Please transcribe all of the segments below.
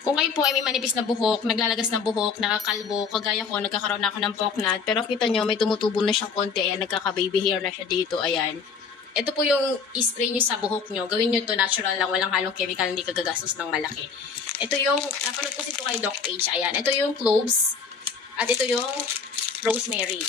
Kung kayo po ay may manipis na buhok, naglalagas na buhok, nakakalbo, kagaya ko, nagkakaroon na ako ng poknat, pero kita nyo, may tumutubo na siyang konti, ayan, nagkaka-baby hair na siya dito, ayan. Ito po yung spray nyo sa buhok nyo. Gawin nyo to natural lang, walang halong chemical, hindi ka gagastos ng malaki. Ito yung, napanood ko ito kay Doc Page, ayan. Ito yung cloves, at ito yung rosemary.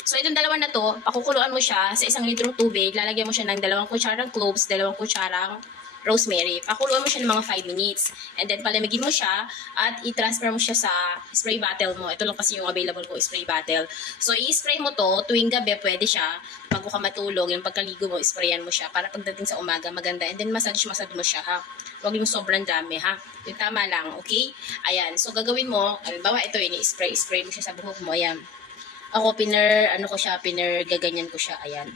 So, itong dalawa na to, pakukuluan mo siya sa 1 litrong tubig, lalagyan mo siya ng 2 kutsarang cloves, 2 kutsarang rosemary. Pakuluan mo siya ng mga 5 minutes. And then, palamigin mo siya at i-transfer mo siya sa spray bottle mo. Ito lang kasi yung available ko, spray bottle. So, i-spray mo to tuwing gabi, pwede siya. Bago ka matulog, yung pagkaligo mo, sprayan mo siya para pagdating sa umaga, maganda. And then, massage mo siya, ha? Huwag yung sobrang dami, ha? Yung tama lang, okay? Ayan. So, gagawin mo, halimbawa, ito, ini-spray mo siya sa buhok mo. Ayan. Ako, gaganyan ko siya. Ayan.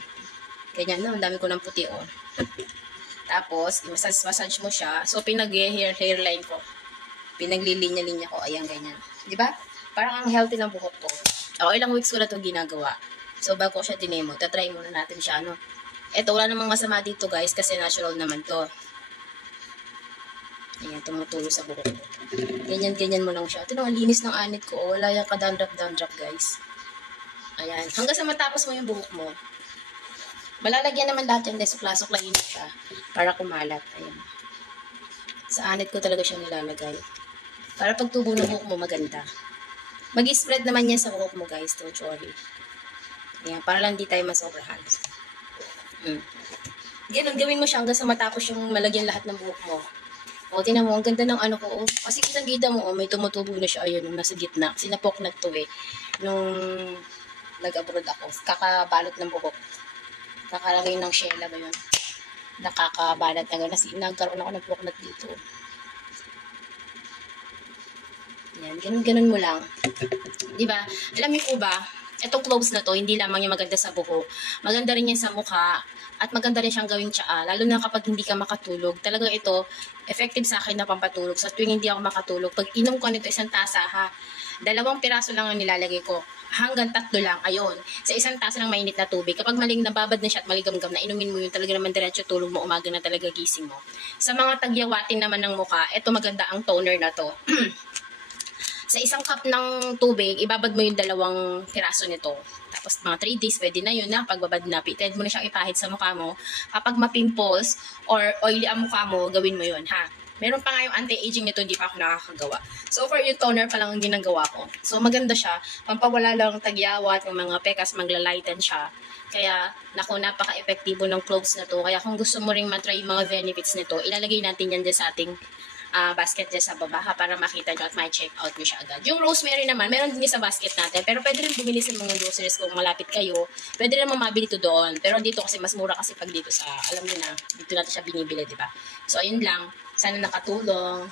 Ganyan, no? Ang dami ko ng puti, oh. Tapos, massage mo siya. So, hairline ko. Pinaglilinya-linya ko. Ayan, ganyan. Diba? Parang ang healthy ng buhok ko. Ako, ilang weeks ko na ito ginagawa. So, bago ko siya dinemo, tatry muna natin siya, no? Ito, wala namang masama dito, guys, kasi natural naman to. Ayan, tumutulo sa buhok ko. Ganyan-ganyan mo lang siya. Ito na, ang linis ng anit ko. Wala yung kadandrap-dandrap, guys. Ayan. Hanggang sa matapos mo yung buhok mo. Malalagyan naman lahat yan, suklayin mo siya para kumalat. Ayan. Sa anit ko talaga siya nilalagay. Para pag tubo ng buhok mo, maganda. Mag-spread naman yan sa buhok mo, guys. Don't worry. Ayan, para lang di tayo masobrahan. Ganun, gawin mo siya hanggang sa matapos yung malagyan lahat ng buhok mo. O, tinan mo, ang ganda ng ano ko. Oh. Kasi kitang-kita mo, oh, may tumutubo na siya. Ayun, nasa gitna. Sinapok na to eh. Nung nag-abroad ako, kakabalot ng buhok. Kakalagay ng shela ba yun? Nakakabalat na gano'n. Nagkaroon ako ng poknat dito. Yan, ganun mo lang. Diba? Alam niyo po ba, itong cloves na to, hindi lamang yung maganda sa buhok. Maganda rin yan sa mukha. At maganda rin siyang gawing tsaa. Lalo na kapag hindi ka makatulog. Talagang ito, effective sa akin na pampatulog. Sa tuwing hindi ako makatulog, pag inom ko nito 1 tasa ha, 2 piraso lang ang nilalagay ko. Hanggang 3 lang, ayun. Sa 1 tasa ng mainit na tubig. Kapag maling nababad na siya at maligam-gam na, inumin mo yun, talaga naman diretso tulog mo, umaga na talaga gising mo. Sa mga tagyawatin naman ng mukha, ito maganda ang toner na to. Sa 1 cup ng tubig, ibabad mo yung 2 piraso nito. Tapos mga 3 days, pwede na yun na. Pagbabad na, pwede mo na siyang ipahid sa mukha mo. Kapag ma-pimples or oily ang mukha mo, gawin mo yun, ha? Meron pa nga yung anti-aging nito, hindi pa ako nakakagawa. So, for yung toner pa lang ang ginagawa ko. So, maganda siya. Pampawala lang tagyawat, yung mga pekas, maglalighten siya. Kaya, naku, napaka-epektibo ng cloves na to. Kaya kung gusto mo ring matry yung mga benefits nito, ilalagay natin yan dyan sa ating basket dyan sa baba ha, para makita nyo at check out nyo siya agad. Yung rosemary naman, meron din sa basket natin. Pero pwede rin bumili sa mga groceries kung malapit kayo. Pwede rin mabili ito doon. Pero dito kasi mas mura kasi pag dito sa, alam nyo na, dito natin siya binibili, diba? So, ayun lang. Sana nakatulong.